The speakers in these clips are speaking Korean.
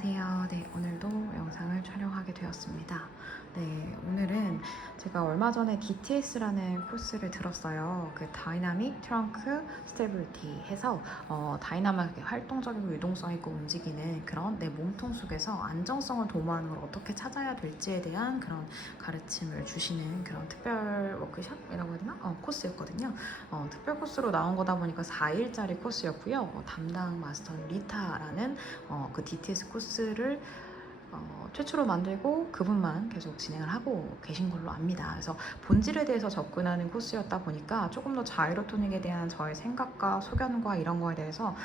안녕하세요. 네, 오늘도 영상을 촬영하게 되었습니다. 네, 오늘은 제가 얼마 전에 DTS라는 코스를 들었어요. 그 다이나믹 트렁크 스테빌리티 해서 다이나믹하게 활동적이고 유동성 있고 움직이는 그런 내 몸통 속에서 안정성을 도모하는 걸 어떻게 찾아야 될지에 대한 그런 가르침을 주시는 그런 특별 워크숍이라고 해야 되나? 코스였거든요. 특별 코스로 나온 거다 보니까 4일짜리 코스였고요. 담당 마스터는 리타라는 그 DTS 코스를 최초로 만들고 그분만 계속 진행을 하고 계신 걸로 압니다. 그래서 본질에 대해서 접근하는 코스였다 보니까 조금 더 자이로토닉에 대한 저의 생각과 소견과 이런 거에 대해서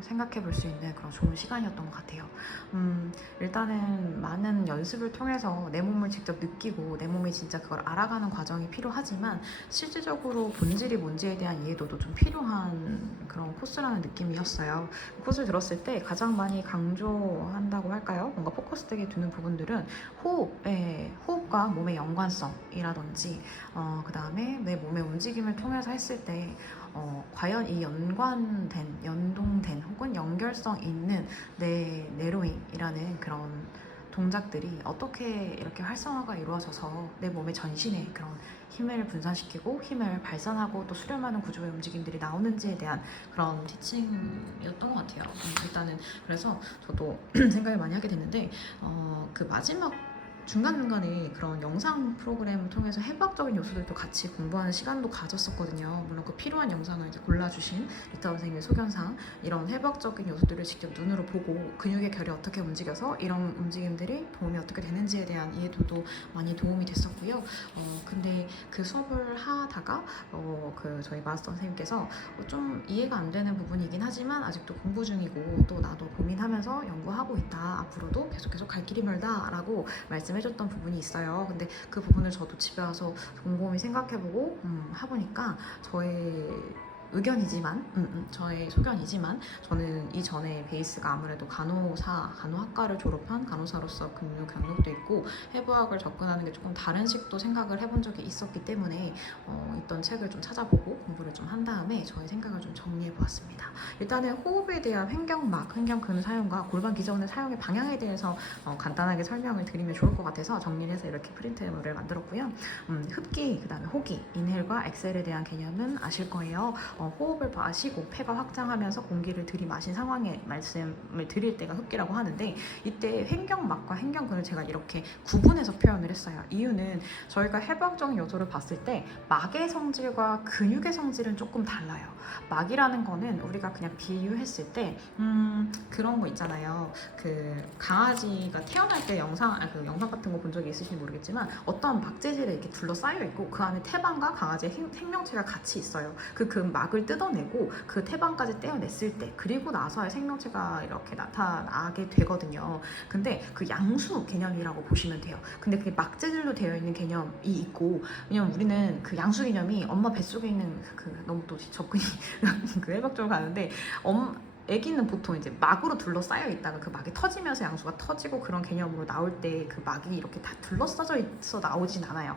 생각해 볼 수 있는 그런 좋은 시간이었던 것 같아요. 일단은 많은 연습을 통해서 내 몸을 직접 느끼고 내 몸이 진짜 그걸 알아가는 과정이 필요하지만 실질적으로 본질이 뭔지에 대한 이해도도 좀 필요한 그런 코스라는 느낌이었어요. 코스를 들었을 때 가장 많이 강조한다고 할까요? 뭔가 포커스되게 두는 부분들은 호흡과 몸의 연관성이라든지 그 다음에 내 몸의 움직임을 통해서 했을 때 과연 이 연동된 혹은 연결성 있는 내 내로잉이라는 그런 동작들이 어떻게 이렇게 활성화가 이루어져서 내 몸의 전신에 그런 힘을 분산시키고 힘을 발산하고 또 수렴하는 구조의 움직임들이 나오는지에 대한 그런 티칭이었던 것 같아요. 일단은 그래서 저도 생각을 많이 하게 됐는데 그 마지막 중간중간에 그런 영상 프로그램을 통해서 해부학적인 요소들도 같이 공부하는 시간도 가졌었거든요. 물론 그 필요한 영상을 이제 골라주신 리타 선생님의 소견상 이런 해부학적인 요소들을 직접 눈으로 보고 근육의 결이 어떻게 움직여서 이런 움직임들이 도움이 어떻게 되는지에 대한 이해도도 많이 도움이 됐었고요. 근데 그 수업을 하다가 그 저희 마스터 선생님께서 좀 이해가 안 되는 부분이긴 하지만 아직도 공부 중이고 또 나도 고민하면서 연구하고 있다. 앞으로도 계속 갈 길이 멀다라고 말씀해줬던 부분이 있어요. 근데 그 부분을 저도 집에 와서 곰곰이 생각해보고 해보니까 저의 의견이지만 저의 소견이지만 저는 이전에 베이스가 아무래도 간호학과를 졸업한 간호사로서 근무 경력도 있고 해부학을 접근하는 게 조금 다른 식도 생각을 해본 적이 있었기 때문에 있던 책을 좀 찾아보고 공부를 좀 한 다음에 저의 생각을 좀 정리해 보았습니다. 일단은 호흡에 대한 횡경근 사용과 골반 기저근의 사용의 방향에 대해서 간단하게 설명을 드리면 좋을 것 같아서 정리를 해서 이렇게 프린트물을 만들었고요. 흡기, 그 다음에 호기, 인헬과 엑셀에 대한 개념은 아실 거예요. 호흡을 마시고 폐가 확장하면서 공기를 들이마신 상황에 말씀을 드릴 때가 흡기라고 하는데 이때 횡경막과 횡경근을 제가 이렇게 구분해서 표현을 했어요. 이유는 저희가 해부학적인 요소를 봤을 때 막의 성질과 근육의 성질은 조금 달라요. 막이라는 거는 우리가 그냥 비유했을 때 그런 거 있잖아요. 그 강아지가 태어날 때 영상 같은 거 본 적이 있으신지 모르겠지만 어떤 막재질에 이렇게 둘러싸여 있고 그 안에 태반과 강아지의 생명체가 같이 있어요. 그 막을 뜯어내고 그 태반까지 떼어냈을 때 그리고 나서야 생명체가 이렇게 나타나게 되거든요. 근데 그 양수 개념이라고 보시면 돼요. 근데 그게 막재질로 되어 있는 개념이 있고 왜냐면 우리는 그 양수 개념이 엄마 뱃속에 있는 너무 또 접근이 그 해박적으로 가는데 애기는 보통 이제 막으로 둘러싸여 있다가 그 막이 터지면서 양수가 터지고 그런 개념으로 나올 때 그 막이 이렇게 다 둘러싸져 있어 나오진 않아요.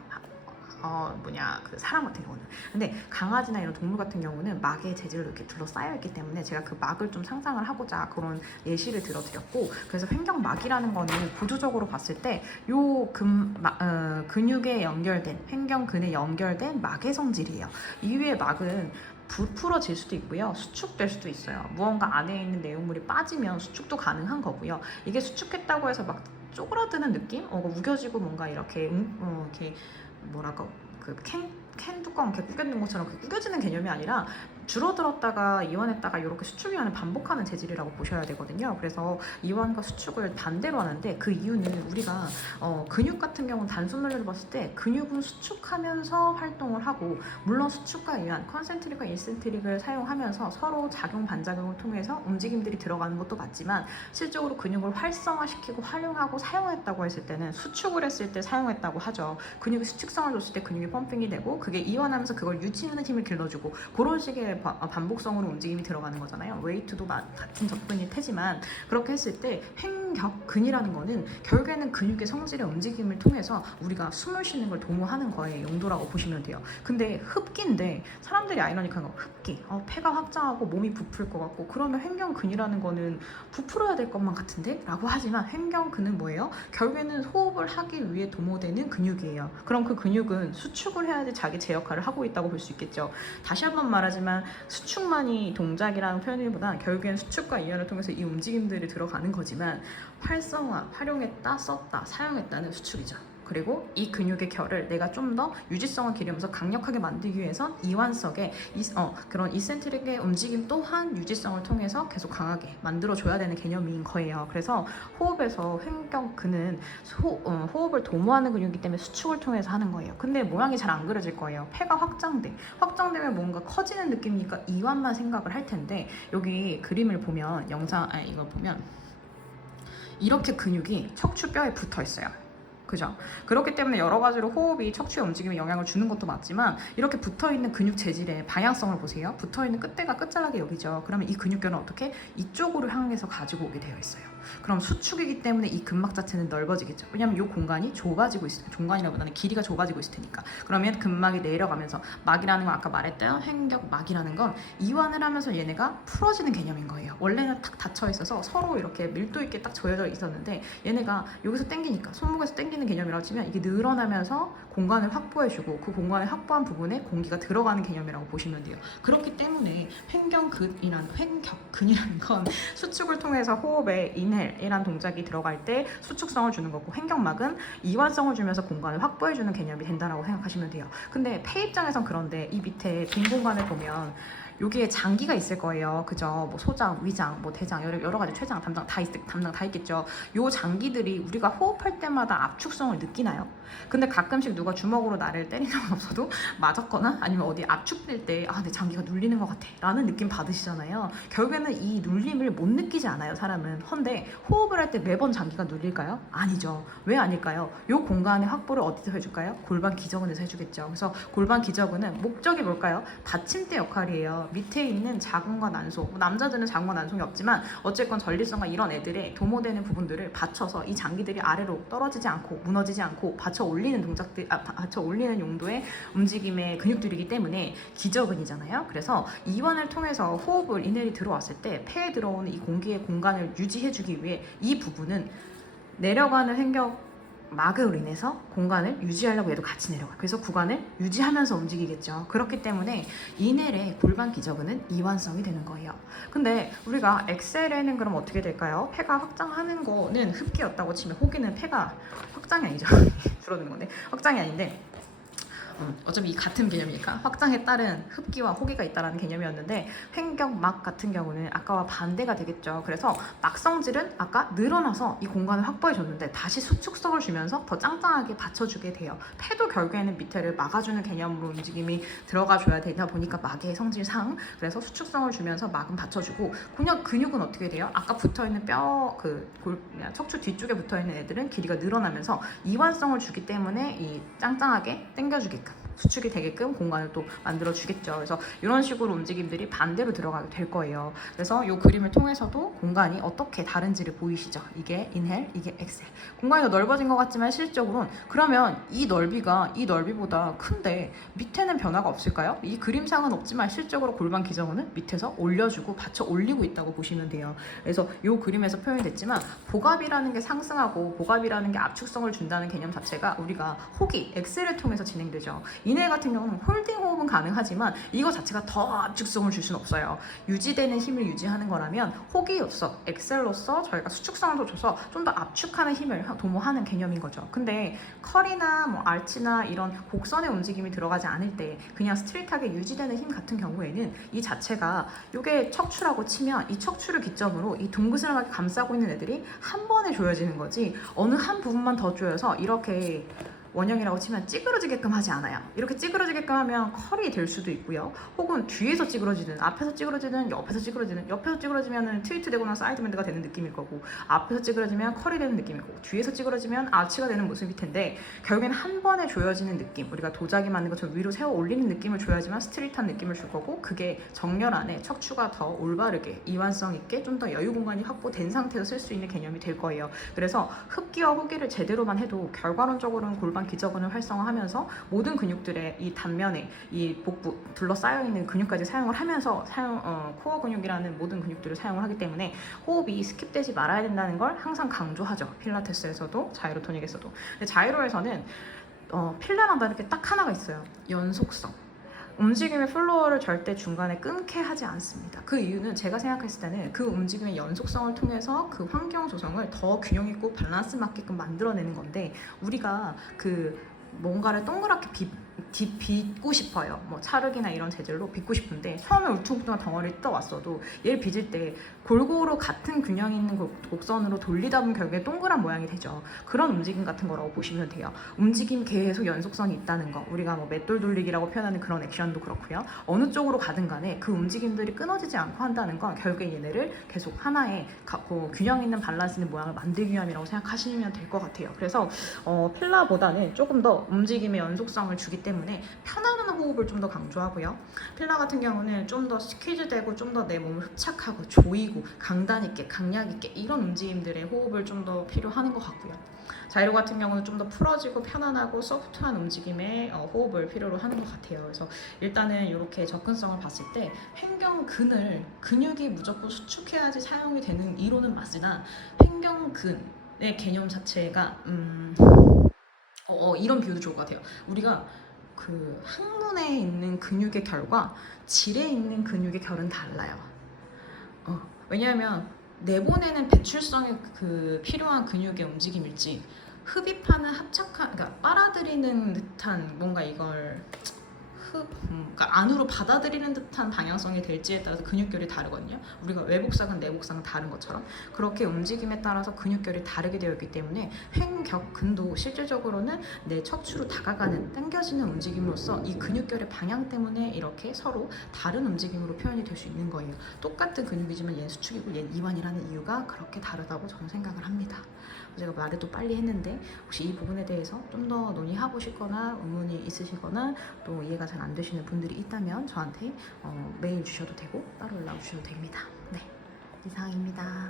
그 사람 같은 경우는. 근데 강아지나 이런 동물 같은 경우는 막의 재질로 이렇게 둘러싸여 있기 때문에 제가 그 막을 좀 상상을 하고자 그런 예시를 들어드렸고 그래서 횡경막이라는 거는 구조적으로 봤을 때 요 근육에 연결된 횡경근에 연결된 막의 성질이에요. 이 위에 막은 부풀어질 수도 있고요. 수축될 수도 있어요. 무언가 안에 있는 내용물이 빠지면 수축도 가능한 거고요. 이게 수축했다고 해서 막 쪼그라드는 느낌? 우겨지고 뭔가 이렇게 뭐랄까 캔 뚜껑 이렇게 구겨진 것처럼 구겨지는 개념이 아니라 줄어들었다가 이완했다가 이렇게 수축 이완을 반복하는 재질이라고 보셔야 되거든요. 그래서 이완과 수축을 반대로 하는데 그 이유는 우리가 근육 같은 경우는 단순 논리로 봤을 때 근육은 수축하면서 활동을 하고 물론 수축과 이완, 컨센트릭과 일센트릭을 사용하면서 서로 작용 반작용을 통해서 움직임들이 들어가는 것도 맞지만 실적으로 근육을 활성화시키고 활용하고 사용했다고 했을 때는 수축을 했을 때 사용했다고 하죠. 근육이 수축성을 줬을 때 근육이 펌핑이 되고 그게 이완하면서 그걸 유지하는 힘을 길러주고 그런 식의 반복성으로 움직임이 들어가는 거잖아요. 웨이트도 같은 접근일 테지만 그렇게 했을 때 횡격근이라는 거는 결국에는 근육의 성질의 움직임을 통해서 우리가 숨을 쉬는 걸 도모하는 거의 용도라고 보시면 돼요. 근데 흡기인데 사람들이 아이러니한 거 흡기, 폐가 확장하고 몸이 부풀 것 같고 그러면 횡격근이라는 거는 부풀어야 될 것만 같은데? 라고 하지만 횡격근은 뭐예요? 결국에는 호흡을 하기 위해 도모되는 근육이에요. 그럼 그 근육은 수축을 해야지 자기 제 역할을 하고 있다고 볼 수 있겠죠. 다시 한번 말하지만 수축만이 동작이라는 표현보다는 결국엔 수축과 이완을 통해서 이 움직임들이 들어가는 거지만 활성화, 활용했다, 썼다, 사용했다는 수축이죠. 그리고 이 근육의 결을 내가 좀 더 유지성을 기르면서 강력하게 만들기 위해선 이완석의 그런 이센트릭의 움직임 또한 유지성을 통해서 계속 강하게 만들어줘야 되는 개념인 거예요. 그래서 호흡에서 횡격근은 호흡을 도모하는 근육이기 때문에 수축을 통해서 하는 거예요. 근데 모양이 잘 안 그려질 거예요. 폐가 확장되면 뭔가 커지는 느낌이니까 이완만 생각을 할 텐데 여기 그림을 보면 이걸 보면 이렇게 근육이 척추뼈에 붙어 있어요. 그죠? 그렇기 때문에 여러 가지로 호흡이 척추의 움직임에 영향을 주는 것도 맞지만 이렇게 붙어있는 근육 재질의 방향성을 보세요. 붙어있는 끝대가 끝자락이 여기죠. 그러면 이 근육결은 어떻게? 이쪽으로 향해서 가지고 오게 되어 있어요. 그럼 수축이기 때문에 이 근막 자체는 넓어지겠죠. 왜냐하면 이 공간이 좁아지고 있어요. 공간이라보다는 길이가 좁아지고 있을 테니까. 그러면 근막이 내려가면서 막이라는 건 아까 말했던 횡격막이라는 건 이완을 하면서 얘네가 풀어지는 개념인 거예요. 원래는 탁 닫혀 있어서 서로 이렇게 밀도 있게 딱 조여져 있었는데 얘네가 여기서 당기니까 손목에서 당기는 개념이라고 치면 이게 늘어나면서 공간을 확보해주고 그 공간을 확보한 부분에 공기가 들어가는 개념이라고 보시면 돼요. 그렇기 때문에 횡격근이라는 건 수축을 통해서 호흡에 인헬이란 동작이 들어갈 때 수축성을 주는 거고 횡격막은 이완성을 주면서 공간을 확보해주는 개념이 된다라고 생각하시면 돼요. 근데 폐 입장에선 그런데 이 밑에 빈 공간을 보면 여기에 장기가 있을 거예요. 그죠? 뭐 소장, 위장, 뭐 대장, 여러 가지 췌장, 담당 다 있겠죠. 요 장기들이 우리가 호흡할 때마다 압축성을 느끼나요? 근데 가끔씩 누가 주먹으로 나를 때린 적은 없어도 맞았거나 아니면 어디 압축될 때 내 장기가 눌리는 것 같아 라는 느낌 받으시잖아요. 결국에는 이 눌림을 못 느끼지 않아요, 사람은. 헌데 호흡을 할 때 매번 장기가 눌릴까요? 아니죠. 왜 아닐까요? 요 공간의 확보를 어디서 해줄까요? 골반 기저근에서 해주겠죠. 그래서 골반 기저근은 목적이 뭘까요? 받침대 역할이에요. 밑에 있는 자궁과 난소, 남자들은 자궁과 난송이 없지만 어쨌건 전립선과 이런 애들의 도모되는 부분들을 받쳐서 이 장기들이 아래로 떨어지지 않고 무너지지 않고 받쳐 올리는 용도의 움직임의 근육들이기 때문에 기저근이잖아요. 그래서 이완을 통해서 호흡을 이ner이 들어왔을 때 폐에 들어오는 이 공기의 공간을 유지해주기 위해 이 부분은 내려가는 횡격막으로 인해서 공간을 유지하려고 얘도 같이 내려가요. 그래서 구간을 유지하면서 움직이겠죠. 그렇기 때문에 이넬의 골반 기저근은 이완성이 되는 거예요. 근데 우리가 엑셀에는 그럼 어떻게 될까요? 폐가 확장하는 거는 흡기였다고 치면 호기는 폐가 확장이 아니죠. 줄어드는 건데 확장이 아닌데 어차피 이 같은 개념이니까 확장에 따른 흡기와 호기가 있다는 개념이었는데 횡격막 같은 경우는 아까와 반대가 되겠죠. 그래서 막성질은 아까 늘어나서 이 공간을 확보해 줬는데 다시 수축성을 주면서 더 짱짱하게 받쳐주게 돼요. 폐도 결국에는 밑에를 막아주는 개념으로 움직임이 들어가 줘야 되다 보니까 막의 성질상 그래서 수축성을 주면서 막은 받쳐주고 그냥 근육은 어떻게 돼요? 아까 붙어있는 척추 뒤쪽에 붙어있는 애들은 길이가 늘어나면서 이완성을 주기 때문에 이 짱짱하게 당겨주게끔 수축이 되게끔 공간을 또 만들어 주겠죠. 그래서 이런 식으로 움직임들이 반대로 들어가게 될 거예요. 그래서 이 그림을 통해서도 공간이 어떻게 다른지를 보이시죠? 이게 인헬, 이게 엑셀. 공간이 더 넓어진 것 같지만 실질적으로는 그러면 이 넓이가 이 넓이보다 큰데 밑에는 변화가 없을까요? 이 그림상은 없지만 실적으로 골반 기저근은 밑에서 올려주고 받쳐 올리고 있다고 보시면 돼요. 그래서 이 그림에서 표현이 됐지만 복압이라는 게 상승하고 복압이라는 게 압축성을 준다는 개념 자체가 우리가 호기, 엑셀을 통해서 진행되죠. 이넬 같은 경우는 홀딩 호흡은 가능하지만 이거 자체가 더 압축성을 줄 수는 없어요. 유지되는 힘을 유지하는 거라면 호기로서 엑셀로서 저희가 수축성을 줘서 좀 더 압축하는 힘을 도모하는 개념인 거죠. 근데 컬이나 뭐 알치나 이런 곡선의 움직임이 들어가지 않을 때 그냥 스트레이트하게 유지되는 힘 같은 경우에는 이 자체가 이게 척추라고 치면 이 척추를 기점으로 이 둥그스름하게 감싸고 있는 애들이 한 번에 조여지는 거지 어느 한 부분만 더 조여서 이렇게 원형이라고 치면 찌그러지게끔 하지 않아요. 이렇게 찌그러지게끔 하면 컬이 될 수도 있고요. 혹은 뒤에서 찌그러지든 앞에서 찌그러지든 옆에서 찌그러지든, 옆에서 찌그러지면 트위트 되거나 사이드밴드가 되는 느낌일 거고, 앞에서 찌그러지면 컬이 되는 느낌이고, 뒤에서 찌그러지면 아치가 되는 모습일 텐데, 결국엔 한 번에 조여지는 느낌, 우리가 도자기 만든 것처럼 위로 세워 올리는 느낌을 줘야지만 스트릿한 느낌을 줄 거고, 그게 정렬 안에 척추가 더 올바르게 이완성 있게 좀 더 여유 공간이 확보된 상태에서 쓸 수 있는 개념이 될 거예요. 그래서 흡기와 호기를 제대로만 해도 결과론적으로는 골반 기저근을 활성화하면서 모든 근육들의 이 단면에 이 복부 둘러싸여 있는 근육까지 사용을 하면서 코어 근육이라는 모든 근육들을 사용을 하기 때문에 호흡이 스킵되지 말아야 된다는 걸 항상 강조하죠. 필라테스에서도 자이로토닉에서도. 근데 자이로에서는 필라랑 다르게 딱 하나가 있어요. 연속성. 움직임의 플로어를 절대 중간에 끊게 하지 않습니다. 그 이유는 제가 생각했을 때는 그 움직임의 연속성을 통해서 그 환경 조성을 더 균형 있고 밸런스 맞게끔 만들어내는 건데, 우리가 그 뭔가를 동그랗게 빚고 싶어요. 뭐 찰흙이나 이런 재질로 빚고 싶은데, 처음에 울퉁불퉁한 덩어리를 떠왔어도 얘를 빚을 때 골고루 같은 균형 있는 곡선으로 돌리다 보면 결국에 동그란 모양이 되죠. 그런 움직임 같은 거라고 보시면 돼요. 움직임 계속 연속성이 있다는 거, 우리가 뭐 맷돌 돌리기라고 표현하는 그런 액션도 그렇고요. 어느 쪽으로 가든 간에 그 움직임들이 끊어지지 않고 한다는 건 결국에 얘네를 계속 하나의 균형 있는 밸런스 있는 모양을 만들기 위함이라고 생각하시면 될 것 같아요. 그래서 필라보다는 조금 더 움직임의 연속성을 주기 때문에 편안한 호흡을 좀 더 강조하고요. 필라 같은 경우는 좀 더 스퀴즈되고 좀 더 내 몸을 흡착하고 조이고 강단 있게 강약 있게 이런 움직임들의 호흡을 좀 더 필요하는 것 같고요. 자이로 같은 경우는 좀 더 풀어지고 편안하고 소프트한 움직임의 호흡을 필요로 하는 것 같아요. 그래서 일단은 이렇게 접근성을 봤을 때 횡경근을 근육이 무조건 수축해야지 사용이 되는 이론은 맞으나, 횡경근의 개념 자체가 이런 비유도 좋을 것 같아요. 우리가 그 항문에 있는 근육의 결과 질에 있는 근육의 결은 달라요. 왜냐하면 내보내는 배출성에 그 필요한 근육의 움직임일지, 흡입하는 그러니까 빨아들이는 듯한 뭔가 이걸 그러니까 안으로 받아들이는 듯한 방향성이 될지에 따라서 근육결이 다르거든요. 우리가 외복상은 내복상은 다른 것처럼 그렇게 움직임에 따라서 근육결이 다르게 되어 있기 때문에 횡격근도 실질적으로는 내 척추로 다가가는 당겨지는 움직임으로써 이 근육결의 방향 때문에 이렇게 서로 다른 움직임으로 표현이 될 수 있는 거예요. 똑같은 근육이지만 얘는 수축이고 얘는 이완이라는 이유가 그렇게 다르다고 저는 생각을 합니다. 제가 말을 또 빨리 했는데 혹시 이 부분에 대해서 좀 더 논의하고 싶거나 의문이 있으시거나 또 이해가 잘 안 되시는 분들이 있다면 저한테 메일 주셔도 되고 따로 연락 주셔도 됩니다. 네, 이상입니다.